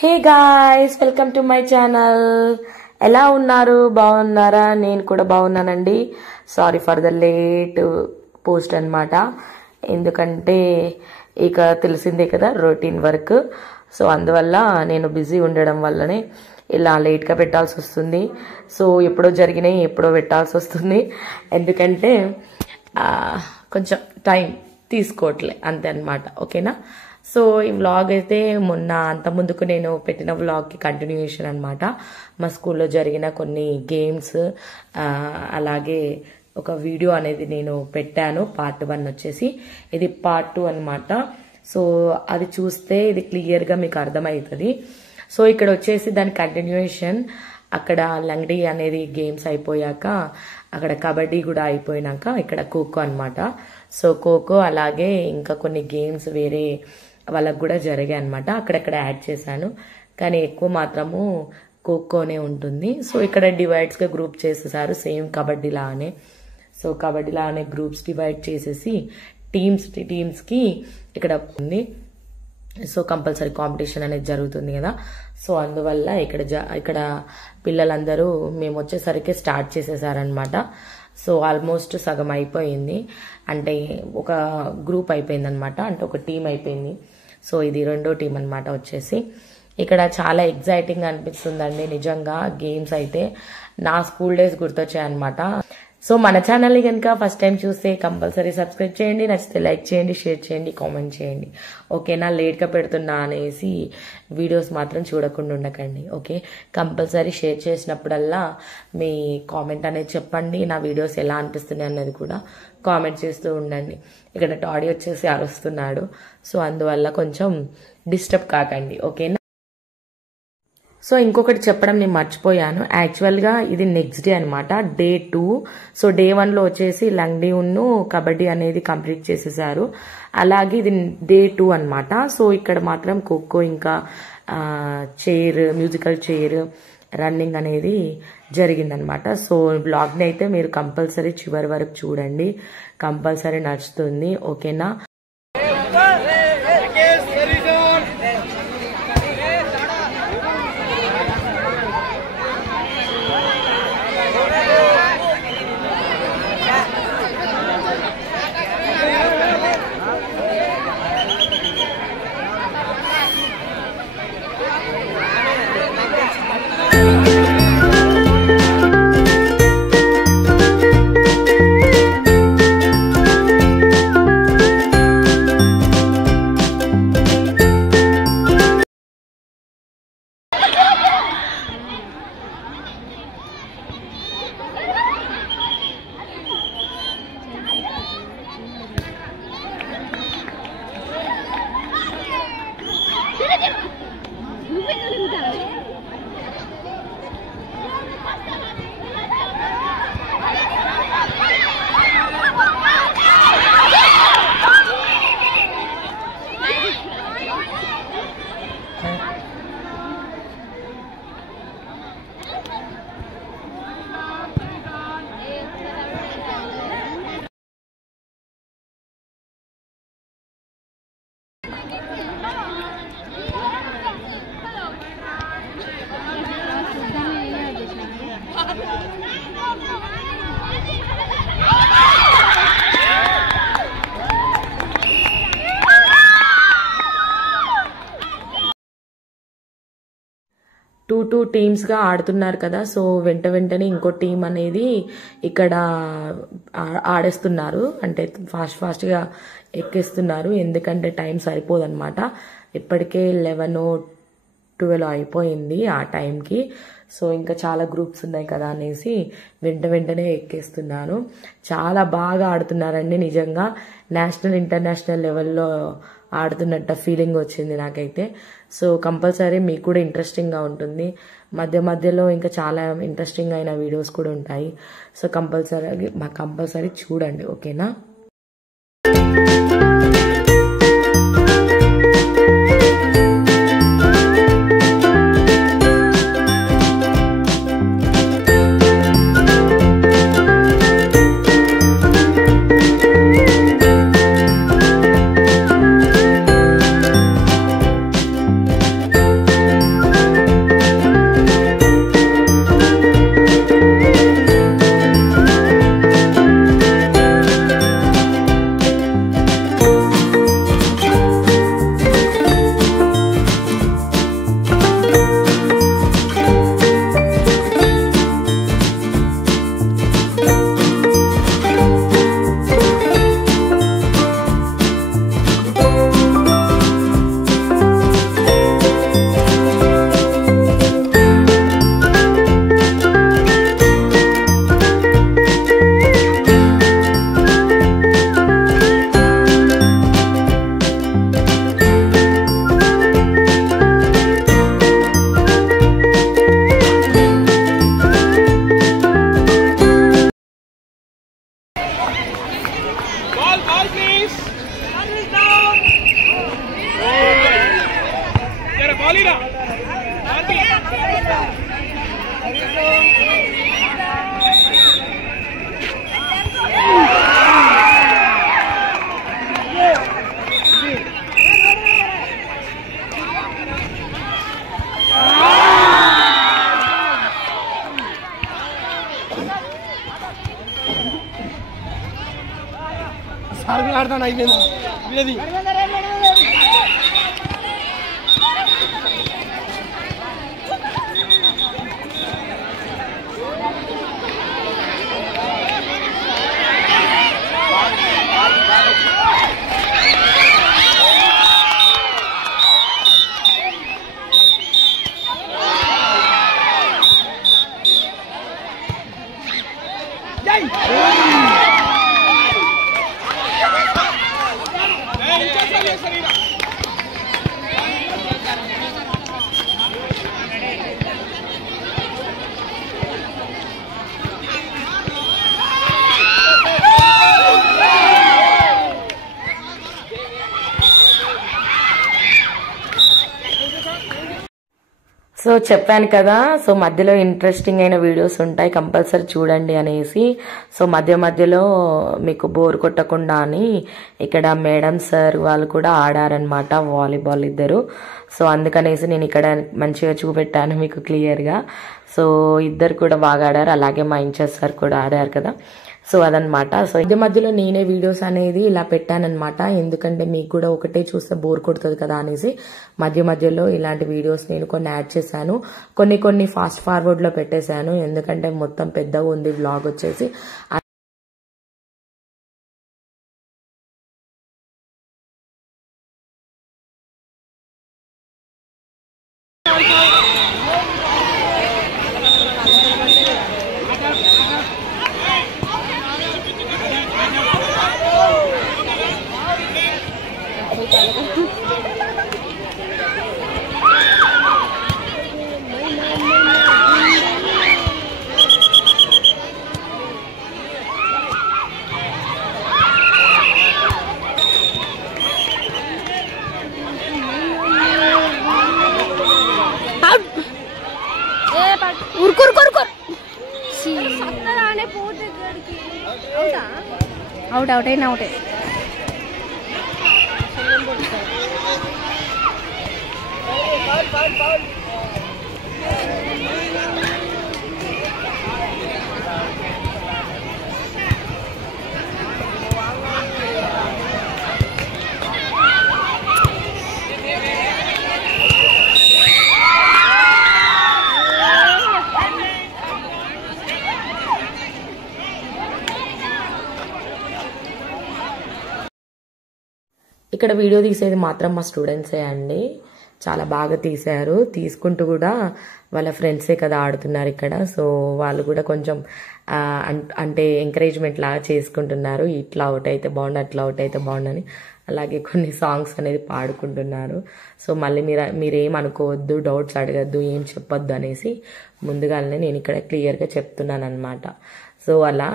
Hey guys, welcome to my channel. ఎలా ఉన్నారు? బాగున్నారా? నేను కూడా బాగున్నానండి. Sorry for the late post అన్నమాట. ఎందుకంటే ఇక తెలిసిందే కదా, రొటీన్ వర్క్. సో అందువల్ల నేను బిజీ ఉండడం వల్లనే ఇలా లేట్గా పెట్టాల్సి వస్తుంది. సో ఎప్పుడో జరిగినాయి ఎప్పుడో పెట్టాల్సి వస్తుంది. ఎందుకంటే కొంచెం టైం తీసుకోవట్లే అంతే అన్నమాట. ఓకేనా? సో ఈ వ్లాగ్ అయితే మొన్న అంత ముందుకు నేను పెట్టిన వ్లాగ్కి కంటిన్యూషన్ అనమాట. మా స్కూల్లో జరిగిన కొన్ని గేమ్స్, అలాగే ఒక వీడియో అనేది నేను పెట్టాను. పార్ట్ 1 వచ్చేసి, ఇది పార్ట్ 2 అనమాట. సో అది చూస్తే ఇది క్లియర్గా మీకు అర్థమవుతుంది. సో ఇక్కడ వచ్చేసి దాని కంటిన్యూషన్, అక్కడ లంగడి అనేది గేమ్స్ అయిపోయాక అక్కడ కబడ్డీ కూడా అయిపోయినాక ఇక్కడ ఖోఖో అనమాట. సో ఖోఖో అలాగే ఇంకా కొన్ని గేమ్స్ వేరే వాళ్ళకు కూడా జరిగాయి అనమాట. అక్కడక్కడ యాడ్ చేశాను, కానీ ఎక్కువ మాత్రము ఖోఖోనే ఉంటుంది. సో ఇక్కడ డివైడ్స్గా గ్రూప్ చేసేసారు, సేమ్ కబడ్డీలానే. సో కబడ్డీలానే గ్రూప్స్ డివైడ్ చేసేసి టీమ్స్కి ఇక్కడ ఉంది. సో కంపల్సరీ కాంపిటీషన్ అనేది జరుగుతుంది కదా. సో అందువల్ల ఇక్కడ పిల్లలందరూ మేము వచ్చేసరికి స్టార్ట్ చేసేసారనమాట. సో ఆల్మోస్ట్ సగం అయిపోయింది, అంటే ఒక గ్రూప్ అయిపోయింది అనమాట, అంటే ఒక టీం అయిపోయింది. సో ఇది రెండో టీం అనమాట. వచ్చేసి ఇక్కడ చాలా ఎగ్జైటింగ్ అనిపిస్తుందండి నిజంగా. గేమ్స్ అయితే నా స్కూల్ డేస్ గుర్తొచ్చాయన్నమాట. సో మన ఛానల్ని కనుక ఫస్ట్ టైం చూస్తే కంపల్సరీ సబ్స్క్రైబ్ చేయండి, నచ్చితే లైక్ చేయండి, షేర్ చేయండి, కామెంట్ చేయండి. ఓకేనా? లేట్గా పెడుతున్నా అనేసి వీడియోస్ మాత్రం చూడకుండా ఉండకండి. ఓకే, కంపల్సరీ షేర్ చేసినప్పుడల్లా మీ కామెంట్ అనేది చెప్పండి. నా వీడియోస్ ఎలా అనిపిస్తున్నాయి అన్నది కూడా కామెంట్ చేస్తూ ఉండండి. ఇక్కడ టాడీ వచ్చేసి అరుస్తున్నాడు, సో అందువల్ల కొంచెం డిస్టర్బ్ కాకండి. ఓకేనా? సో ఇంకొకటి చెప్పడం నేను మర్చిపోయాను. యాక్చువల్గా ఇది నెక్స్ట్ డే అనమాట, డే 2. సో డే 1లో వచ్చేసి లంగ్డీ ఉన్ను కబడ్డీ అనేది కంప్లీట్ చేసేసారు. అలాగే ఇది డే 2 అనమాట. సో ఇక్కడ మాత్రం ఖోఖో ఇంకా మ్యూజికల్ చైర్ రన్నింగ్ అనేది జరిగిందనమాట. సో బ్లాగ్ని అయితే మీరు కంపల్సరీ చివరి వరకు చూడండి, కంపల్సరీ నచ్చుతుంది. ఓకేనా? టూ టీమ్స్గా ఆడుతున్నారు కదా. సో వెంటనే ఇంకో టీం అనేది ఇక్కడ ఆడేస్తున్నారు, అంటే ఫాస్ట్గా ఎక్కేస్తున్నారు. ఎందుకంటే టైం సరిపోదన్నమాట. ఇప్పటికే 11-12 అయిపోయింది ఆ టైంకి. సో ఇంకా చాలా గ్రూప్స్ ఉన్నాయి కదా అనేసి వెంటనే ఎక్కేస్తున్నాను. చాలా బాగా ఆడుతున్నారండి నిజంగా. నేషనల్ ఇంటర్నేషనల్ లెవెల్లో ఆడుతున్నట్టు ఫీలింగ్ వచ్చింది నాకైతే. సో కంపల్సరీ మీకు కూడా ఇంట్రెస్టింగ్గా ఉంటుంది. మధ్యలో ఇంకా చాలా ఇంట్రెస్టింగ్ అయిన వీడియోస్ కూడా ఉంటాయి. సో కంపల్సరీ చూడండి. ఓకేనా? ఆడతాను అయిపోయింది సో చెప్పాను కదా, సో మధ్యలో ఇంట్రెస్టింగ్ అయిన వీడియోస్ ఉంటాయి, కంపల్సరీ చూడండి అనేసి. సో మధ్యలో మీకు బోర్ కొట్టకుండా అని ఇక్కడ మేడం సార్ వాళ్ళు కూడా ఆడారనమాట, వాలీబాల్ ఇద్దరు. సో అందుకనేసి నేను ఇక్కడ మంచిగా చూపెట్టాను మీకు క్లియర్గా. సో ఇద్దరు కూడా బాగా ఆడారు, అలాగే మా ఇన్ఛార్జ్ సార్ కూడా ఆడారు కదా. సో అదనమాట. సో మధ్యలో నేనే వీడియోస్ అనేది ఇలా పెట్టానమాట, ఎందుకంటే మీకు కూడా ఒకటే చూస్తే బోర్ కొడుతుంది కదా అనేసి మధ్యలో ఇలాంటి వీడియోస్ నేను కొన్ని యాడ్ చేశాను. కొన్ని ఫాస్ట్ ఫార్వర్డ్ లో పెట్టేశాను, ఎందుకంటే మొత్తం పెద్దగా ఉంది వ్లాగ్ వచ్చేసి. అవుట్ అయినా అవుటే. ఇక్కడ వీడియో తీసేది మాత్రం మా స్టూడెంట్సే అండి, చాలా బాగా తీశారు. తీసుకుంటూ కూడా వాళ్ళ ఫ్రెండ్సే కదా ఆడుతున్నారు ఇక్కడ. సో వాళ్ళు కూడా కొంచెం అంటే ఎంకరేజ్మెంట్ లాగా చేసుకుంటున్నారు, ఇట్లా అవుట్ అయితే బాగుండు, అట్లా అవుట్ అయితే బాగుండని. అలాగే కొన్ని సాంగ్స్ అనేది పాడుకుంటున్నారు. సో మళ్ళీ మీరేం అనుకోవద్దు, డౌట్స్ అడగద్దు, ఏం చెప్పొద్దు అనేసి ముందుగానే నేను ఇక్కడ క్లియర్గా చెప్తున్నాను అనమాట. సో అలా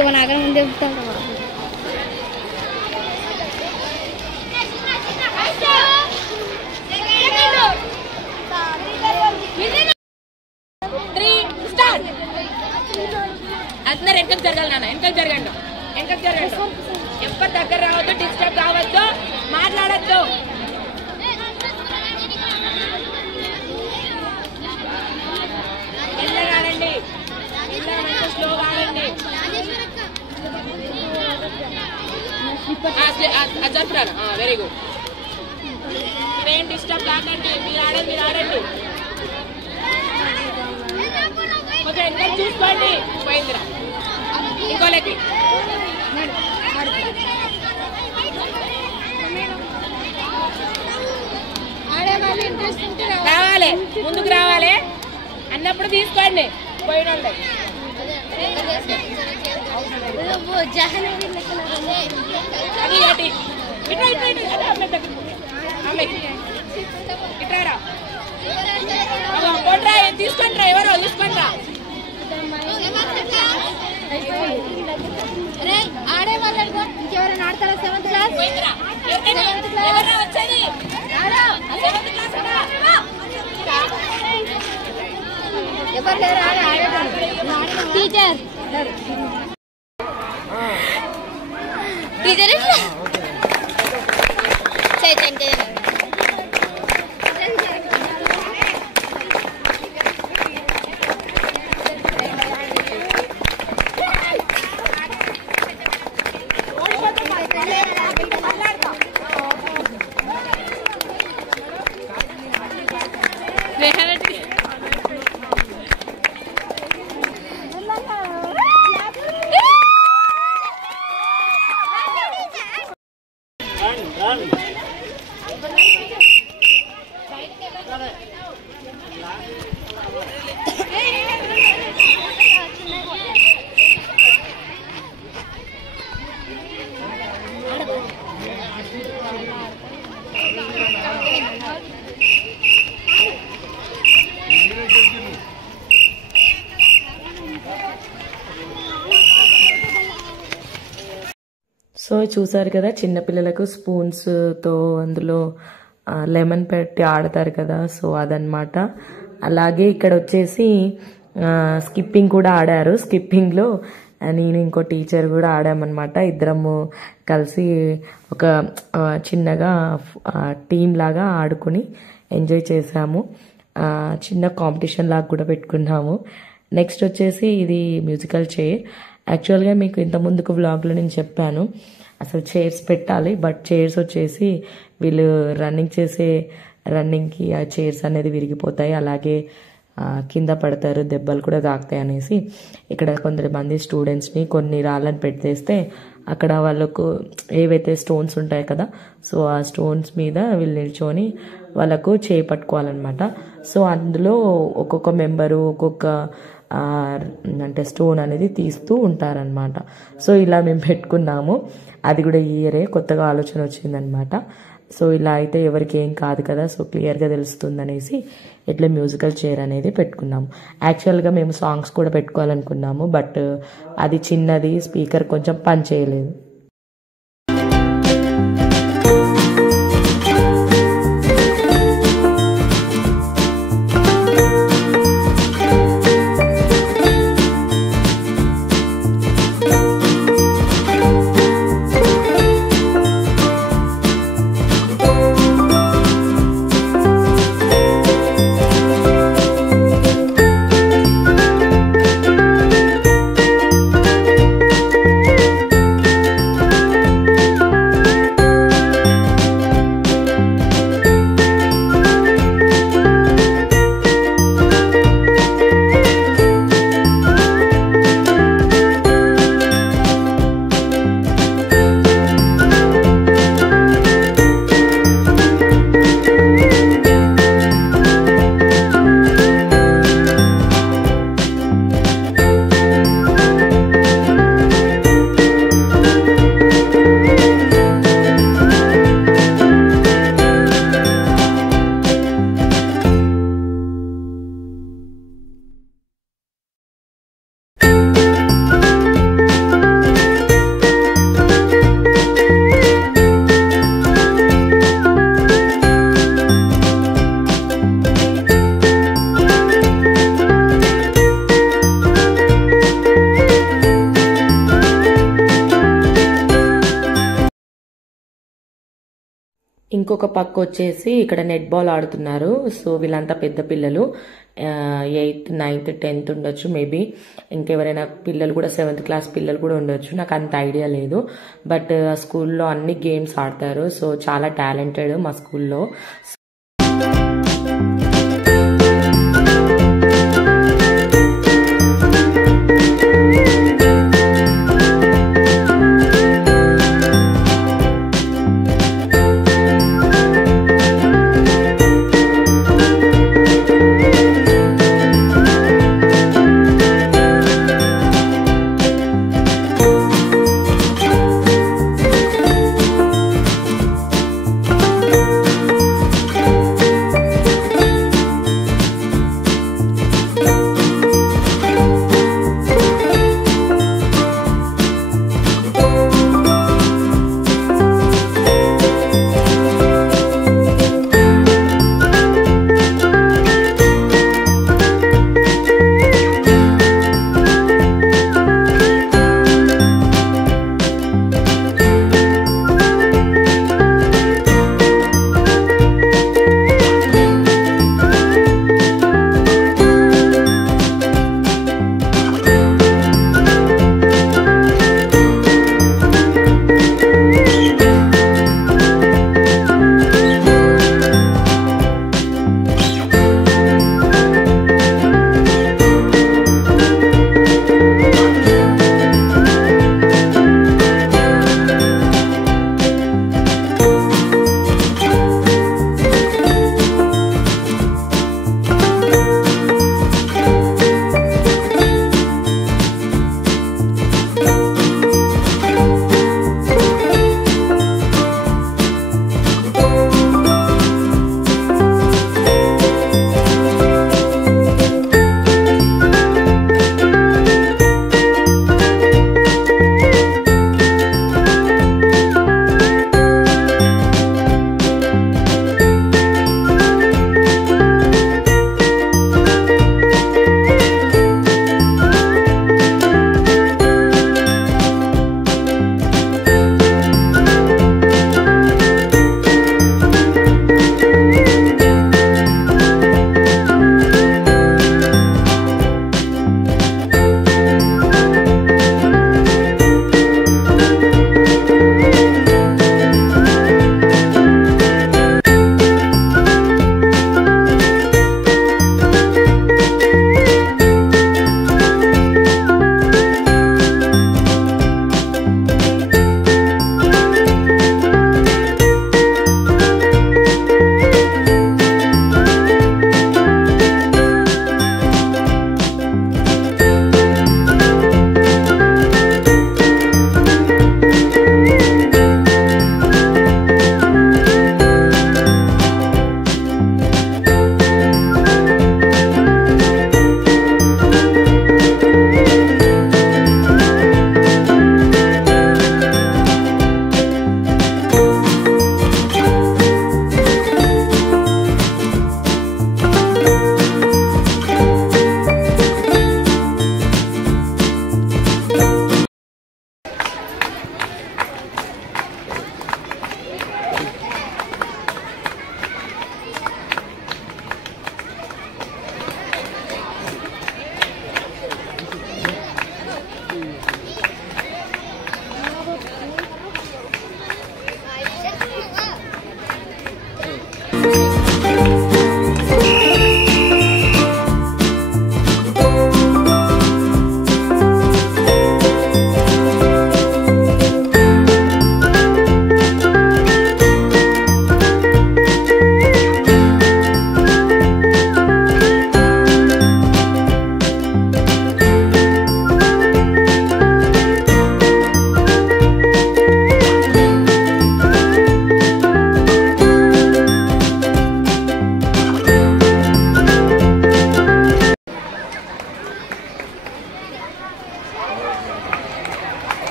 ఏమన్నా ఆగడం ముందే చెప్తాను. అందరు వెనకకు జరగాలి నాన్న, వెనకకు జరగండి, వెనకకు జరగండి. ఎవరు దగ్గర రావద్దు, డిస్టర్బ్ కావద్దు, మాట్లాడద్దు. మెల్లగా ఆడండి, స్లోగా ఆడండి. జరుపురాను, వెరీ గుడ్. ఏం డిస్టర్బ్ కాకండి, మీరు ఆడండి, మీరు ఆడండి. కొంచెం వెనక చూసుకోండి. పోయిందిరా ఇంకోలేకి రావాలి, ముందుకు రావాలి అన్నప్పుడు తీసుకోండి. పోయిన తీసుకోండి రా, ఎవరో తీసుకోండి రా. ఆడే వాళ్ళు ఇంకెవరైనా ఆడతారా? 7th క్లాస్ వచ్చేది ఎవరు లేరు టీచర్ టీచర్ చైతన్య సో చూసారు కదా, చిన్నపిల్లలకు స్పూన్స్తో అందులో లెమన్ పెట్టి ఆడతారు కదా, సో అదనమాట. అలాగే ఇక్కడ వచ్చేసి స్కిప్పింగ్ కూడా ఆడారు. స్కిప్పింగ్లో నేను ఇంకో టీచర్ కూడా ఆడామన్నమాట. ఇద్దరము కలిసి ఒక చిన్నగా టీం లాగా ఆడుకుని ఎంజాయ్ చేసాము. చిన్న కాంపిటీషన్ లాగా కూడా పెట్టుకున్నాము. నెక్స్ట్ వచ్చేసి ఇది మ్యూజికల్ చైర్. యాక్చువల్గా మీకు ఇంత ముందుకు వ్లాగ్లో నేను చెప్పాను అసలు చైర్స్ పెట్టాలి, బట్ చైర్స్ వచ్చేసి వీళ్ళు రన్నింగ్ చేసే రన్నింగ్కి ఆ చైర్స్ అనేది విరిగిపోతాయి, అలాగే కింద పడతారు, దెబ్బలు కూడా తాకుతాయి అనేసి ఇక్కడ కొంతమంది స్టూడెంట్స్ని కొన్ని రాళ్ళని పెట్టేస్తే అక్కడ వాళ్ళకు ఏవైతే స్టోన్స్ ఉంటాయి కదా, సో ఆ స్టోన్స్ మీద వీళ్ళు నిల్చొని వాళ్ళకు చేపట్టుకోవాలన్నమాట. సో అందులో ఒక్కొక్క మెంబరు ఒక్కొక్క అంటే స్టోన్ అనేది తీస్తూ ఉంటారనమాట. సో ఇలా మేము పెట్టుకున్నాము. అది కూడా ఈ ఇయరే కొత్తగా ఆలోచన వచ్చిందనమాట. సో ఇలా అయితే ఎవరికి ఏం కాదు కదా, సో క్లియర్గా తెలుస్తుంది అనేసి ఇట్లా మ్యూజికల్ చైర్ అనేది పెట్టుకున్నాము. యాక్చువల్గా మేము సాంగ్స్ కూడా పెట్టుకోవాలనుకున్నాము, బట్ అది చిన్నది, స్పీకర్ కొంచెం పని చేయలేదు. ఇంకొక పక్క వచ్చేసి ఇక్కడ నెట్ బాల్ ఆడుతున్నారు. సో వీళ్ళంతా పెద్ద పిల్లలు, 8th 9th 10th ఉండొచ్చు మేబీ. ఇంకెవరైనా పిల్లలు కూడా 7th క్లాస్ పిల్లలు కూడా ఉండొచ్చు, నాకు అంత ఐడియా లేదు. బట్ స్కూల్లో అన్ని గేమ్స్ ఆడతారు. సో చాలా టాలెంటెడ్ మా స్కూల్లో.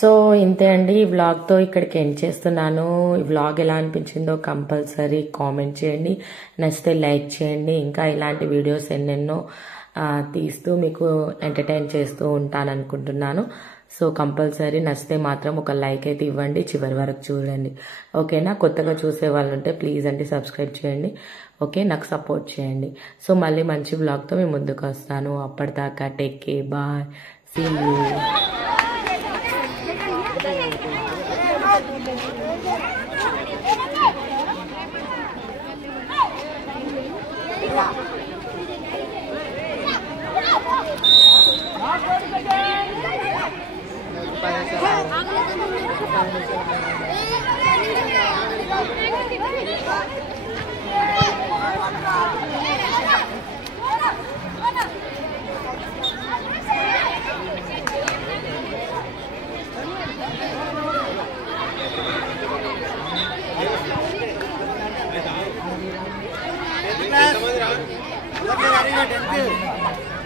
సో ఇంతే అండి, ఈ వ్లాగ్తో ఇక్కడికి ఎండ్ చేస్తున్నాను. ఈ వ్లాగ్ ఎలా అనిపించిందో కంపల్సరీ కామెంట్ చేయండి, నచ్చితే లైక్ చేయండి. ఇంకా ఇలాంటి వీడియోస్ ఎన్నెన్నో తీస్తూ మీకు ఎంటర్టైన్ చేస్తూ ఉంటాను అనుకుంటున్నాను. సో కంపల్సరీ నచ్చితే మాత్రం ఒక లైక్ అయితే ఇవ్వండి, చివరి వరకు చూడండి. ఓకేనా? కొత్తగా చూసే వాళ్ళు ఉంటే ప్లీజ్ అండి సబ్స్క్రైబ్ చేయండి. ఓకే, నాకు సపోర్ట్ చేయండి. సో మళ్ళీ మంచి వ్లాగ్తో మీ ముందుకు వస్తాను. అప్పటిదాకా take care, bye, see you. Terima kasih.